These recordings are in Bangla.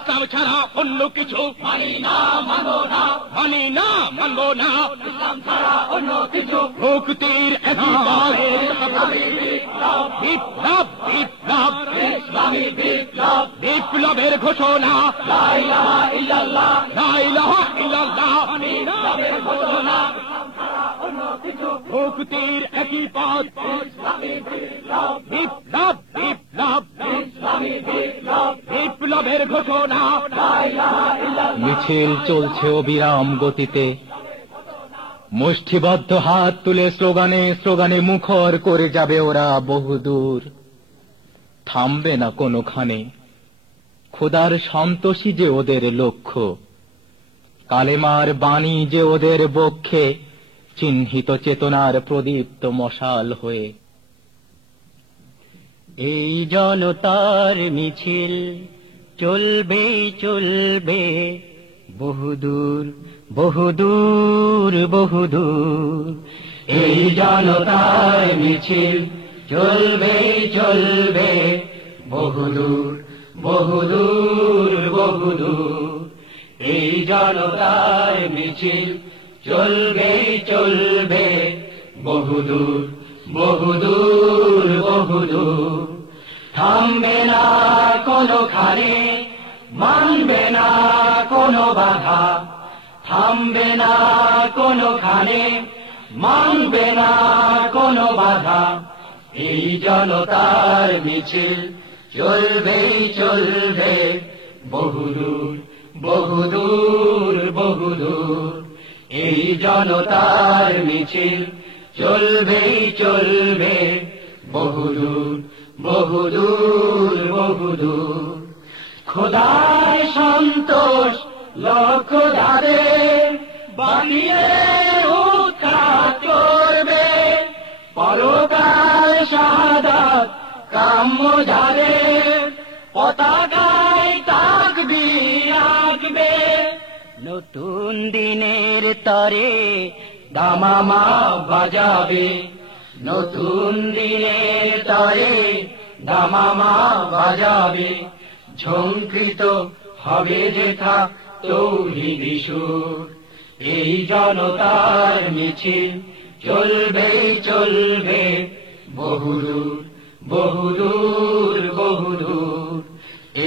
ইসলাম ছাড়া অন্য কিছু মানি না, মানব না, মানি না, মানব না। ইসলাম ছাড়া অন্য কিছু মুক্তির একই পথে বিপ্লব, বিপ্লব, ইসলামী বিপ্লব, বিপ্লবের ঘোষণা। লা ইলাহা ইল্লাল্লাহ, লা ইলাহা ইল্লাল্লাহ। ইসলামের ঘোষণা, ইসলাম ছাড়া অন্য কিছু মুক্তির একই পথ ইসলামী বিপ্লব, বিপ্লব, বিপ্লব, ইসলামী বিপ্লব, বিপ্লবের ঘোষণা। লা ইলাহা ইল্লাল্লাহ। মিছিল চলছে অবিরাম গতিতে, মুষ্টিবদ্ধ হাত তুলে স্লোগানে স্লোগানে মুখর করে যাবে ওরা বহুদূর। থামবে না কোনোখানে, খোদার সন্তোষী যে ওদের লক্ষ্য, কালেমার বাণী যে ওদের বক্ষে চিহ্নিত চেতনার প্রদীপ্ত মশাল হয়ে। এই জনতার মিছিল চলবে চলবে বহুদূর বহুদূর বহুদূর। এই জনতার মিছিল চলবে চলবে বহুদূর বহুদূর বহুদূর। এই জনতার মিছিল চলবে চলবে বহুদূর বহুদূর বহুদূর। থামবে না কোনোখানে, মানবে না কোনো বাধা, থামবে না কোনোখানে, মানবে না কোনো বাধা। এই জনতার মিছিল চলবে চলবে বহুদূর বহুদূর বহুদূর। এই জনতার মিছিল চলবে চলবে বহুদূর বহুদূর বহুদূর। খোদার সন্তোষ লক্ষ্য যাদের বানিয়ে উৎখাত করবে, পরকাল শাহাদাত কাম্য যাদের পতাকায় তাকবীর আঁকবে। নতুন দিনের তরে দামামা বাজাবে, নতুন দিনের তরে দামামা বাজাবে। ঝঙ্কৃত হবে যেথা তৌহিদি সুর। এই জনতার মিছিল চলবে চলবে বহুদূর বহুদূর বহুদূর।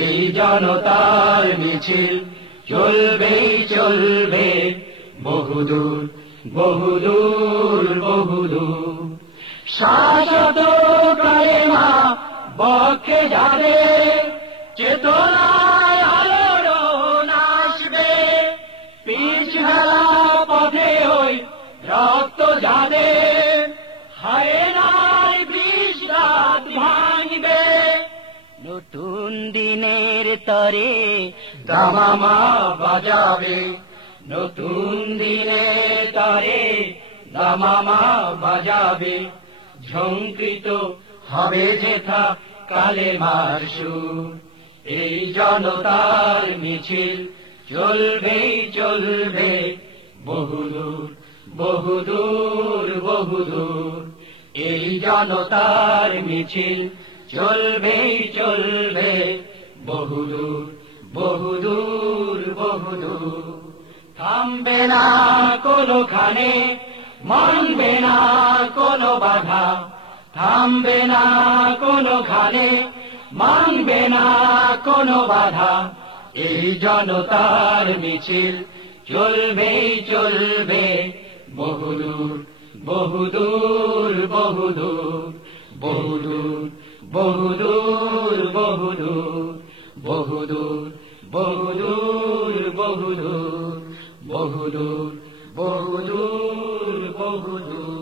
এই জনতার মিছিল চলবে চলবে বহুদূর বহুদূর বহুদূর। শাশ্বত কালেমা বক্ষে যাবে, চেতনায় আলোড়ন আসবে। পিছলা পথে ওই রক্ত যাদের হায় নাই বিষরাত ভাঙবে। নতুন দিনের তরে দামামা বাজাবে, নতুন দিনের তরে দামামা বাজাবে। ঝঙ্কৃত হবে যেথা কালেমার সুর। এই জনতার মিছিল চলবে চলবে বহুদূর বহুদূর বহুদূর। এই জনতার মিছিল চলবে চলবে বহুদূর বহুদূর বহুদূর। থামবে না কোনোখানে, মানবে না কোনো বাধা, থামবে না কোনোখানে, মানবে না কোনো বাধা। এই জনতার মিছিল চলবে চলবে বহুদূর বহুদূর বহুদূর বহুদূর বহুদূর বহুদূর বহুদূর বহুদূর বহুদূর বহুদূর বহুদূর বহুদূর।